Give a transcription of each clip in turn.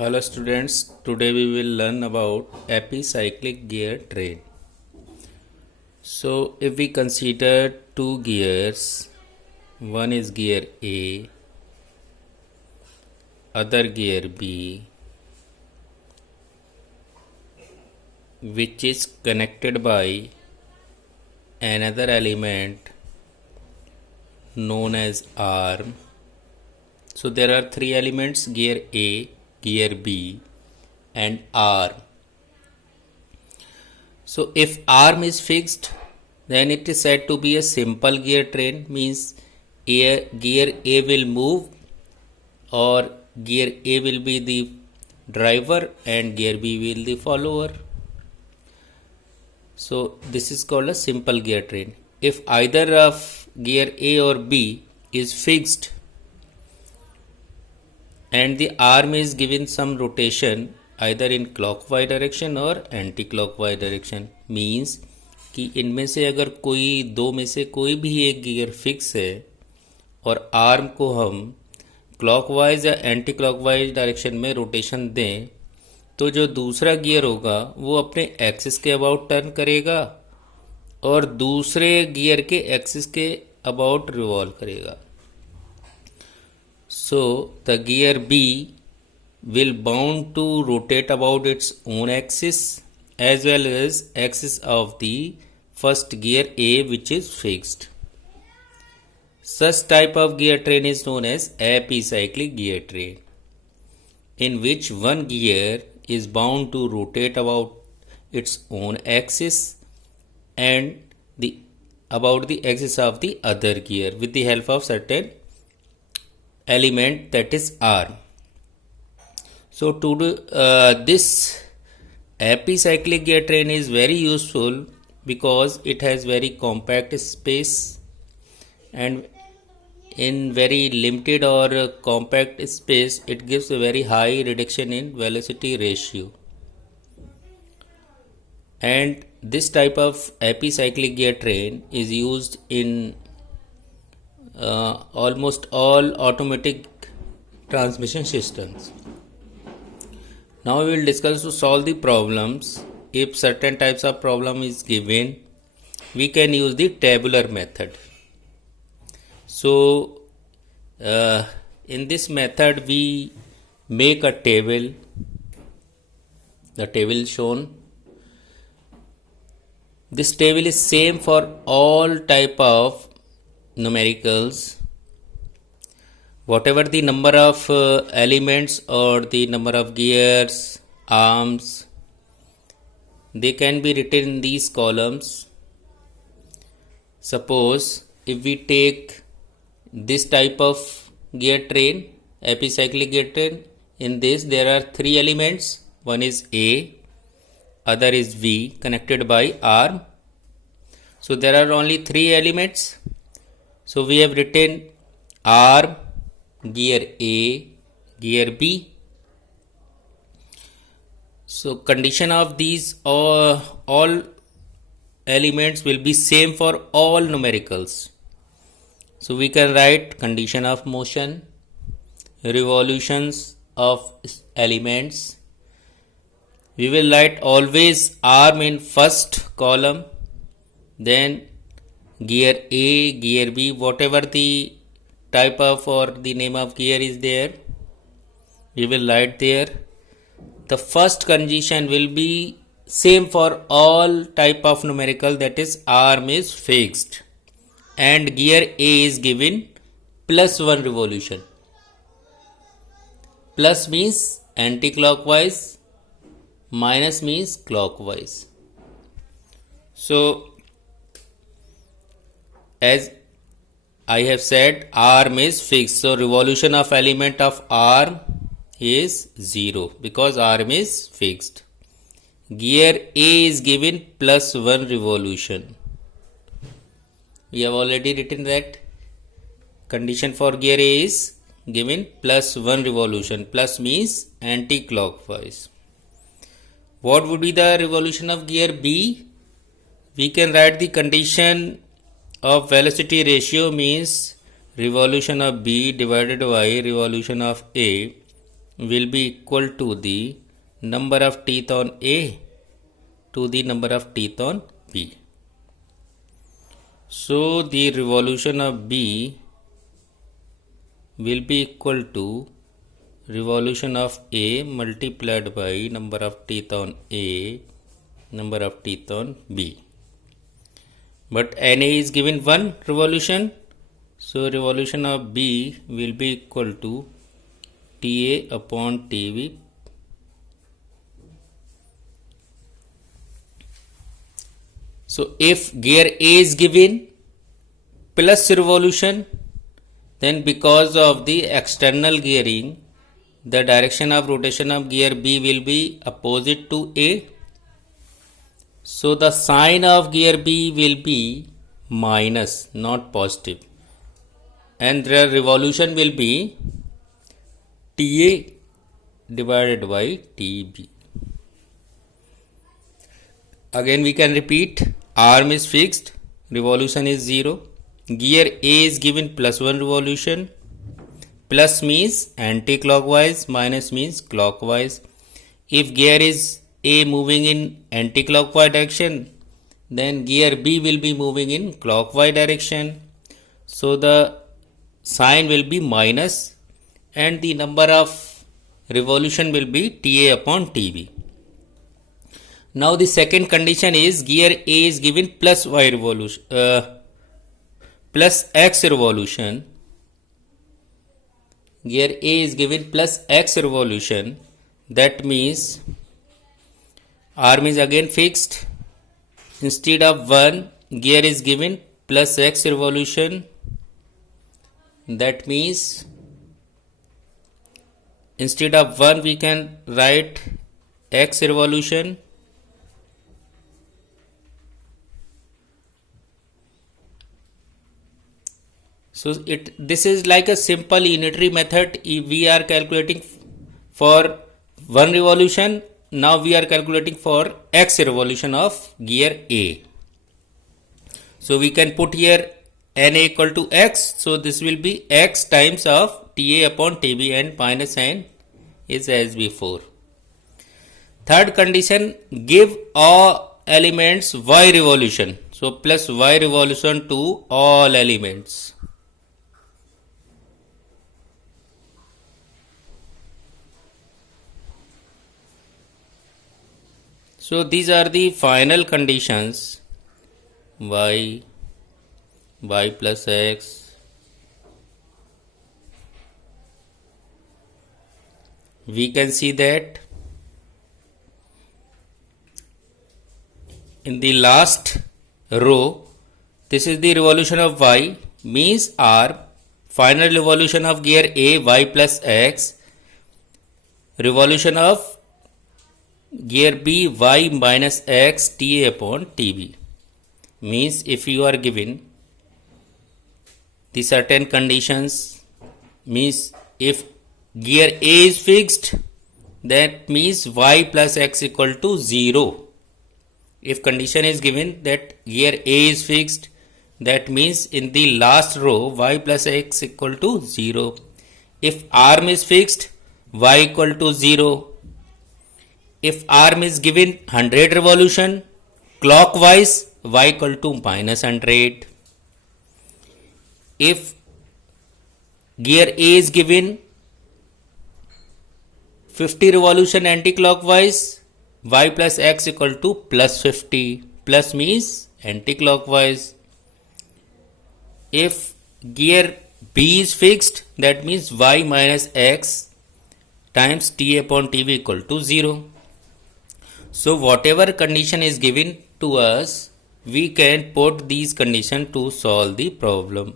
Hello students, today we will learn about epicyclic gear train. So if we consider two gears, one is gear A, other gear B, which is connected by another element known as arm. So there are three elements: gear A, gear B and arm. So if arm is fixed, then it is said to be a simple gear train, means gear A will move, or gear A will be the driver and gear B will the follower. So this is called a simple gear train. If either of gear A or B is fixed and the arm is given some rotation either in clockwise direction और anti clockwise direction, means कि इनमें से अगर कोई दो में से कोई भी एक गियर फिक्स है और आर्म को हम क्लॉकवाइज या एंटी क्लॉकवाइज डायरेक्शन में रोटेशन दें, तो जो दूसरा गियर होगा वो अपने एक्सिस के अबाउट टर्न करेगा और दूसरे गियर के एक्सिस के अबाउट रिवॉल्व करेगा. So the gear B will bound to rotate about its own axis as well as axis of the first gear A, which is fixed. Such type of gear train is known as epicyclic gear train, in which one gear is bound to rotate about its own axis and about the axis of the other gear with the help of certain element, that is arm. So to do this epicyclic gear train is very useful because it has very compact space, and in very limited or compact space it gives a very high reduction in velocity ratio. And this type of epicyclic gear train is used in almost all automatic transmission systems. Now we will discuss to solve the problems. If certain types of problem is given, we can use the tabular method. So in this method we make a table. The table shown. This table is same for all type of numericals. Whatever the number of elements or the number of gears, arms, they can be written in these columns. Suppose if we take this type of gear train, epicyclic gear train, in this there are three elements. One is A, other is V, connected by arm. So there are only three elements. So we have written arm, gear A, gear B. So condition of these all elements will be same for all numericals. So we can write condition of motion, revolutions of elements. We will write always arm in first column, then gear A, gear B, whatever the type of or the name of gear is there, we will write there. The first condition will be same for all type of numerical, that is arm is fixed and gear A is given +1 revolution. Plus means anti-clockwise, minus means clockwise. So as I have said, arm is fixed, so revolution of element of arm is 0 because arm is fixed. Gear A is given +1 revolution. We have already written that condition for gear A is given +1 revolution. Plus means anti-clockwise. What would be the revolution of gear B? We can write the condition of velocity ratio, means revolution of B divided by revolution of A will be equal to the number of teeth on A to the number of teeth on B. So the revolution of B will be equal to revolution of A multiplied by number of teeth on A, number of teeth on B. But NA is given 1 revolution, so revolution of B will be equal to TA upon TV. So if gear A is given plus revolution, then because of the external gearing, the direction of rotation of gear B will be opposite to A. So the sign of gear B will be minus, not positive, and their revolution will be TA divided by TB. Again we can repeat, arm is fixed, revolution is 0. Gear A is given plus 1 revolution. Plus means anti-clockwise, minus means clockwise. If gear is A moving in anti-clockwise direction, then gear B will be moving in clockwise direction. So the sign will be minus and the number of revolution will be TA upon TB. Now the second condition is gear A is given plus Y revolution, plus X revolution. Gear A is given plus X revolution. That means arm is again fixed. Instead of 1, gear is given plus X revolution. That means instead of 1 we can write X revolution. So this is like a simple unitary method. If we are calculating for 1 revolution, now we are calculating for X revolution of gear A. So we can put here NA equal to X. So this will be X times of TA upon TB and minus sign is as before. Third condition, give all elements Y revolution. So plus Y revolution to all elements. So these are the final conditions, y plus x, we can see that in the last row, this is the revolution of y, means R, final revolution of gear A, y plus x, revolution of gear B, y minus x, TA upon TB. Means if you are given the certain conditions, means if gear A is fixed, that means y plus x equal to 0. If condition is given that gear A is fixed, that means in the last row y plus x equal to 0. If arm is fixed, y equal to 0. If arm is given 100 revolution clockwise, y equal to minus 100. If gear A is given 50 revolution anti-clockwise, y plus x equal to plus 50. Plus means anti-clockwise. If gear B is fixed, that means y minus x times TA upon TB equal to 0. So whatever condition is given to us, we can put these conditions to solve the problem.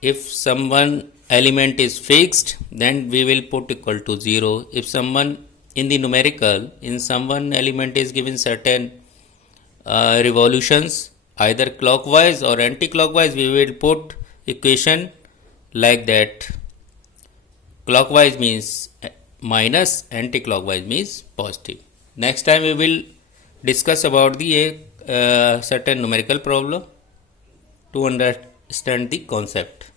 If someone element is fixed, then we will put equal to 0. If someone in the numerical, in someone element is given certain revolutions, either clockwise or anti-clockwise, we will put equation like that. Clockwise means minus, anti-clockwise means positive. Next time we will discuss about the certain numerical problem to understand the concept.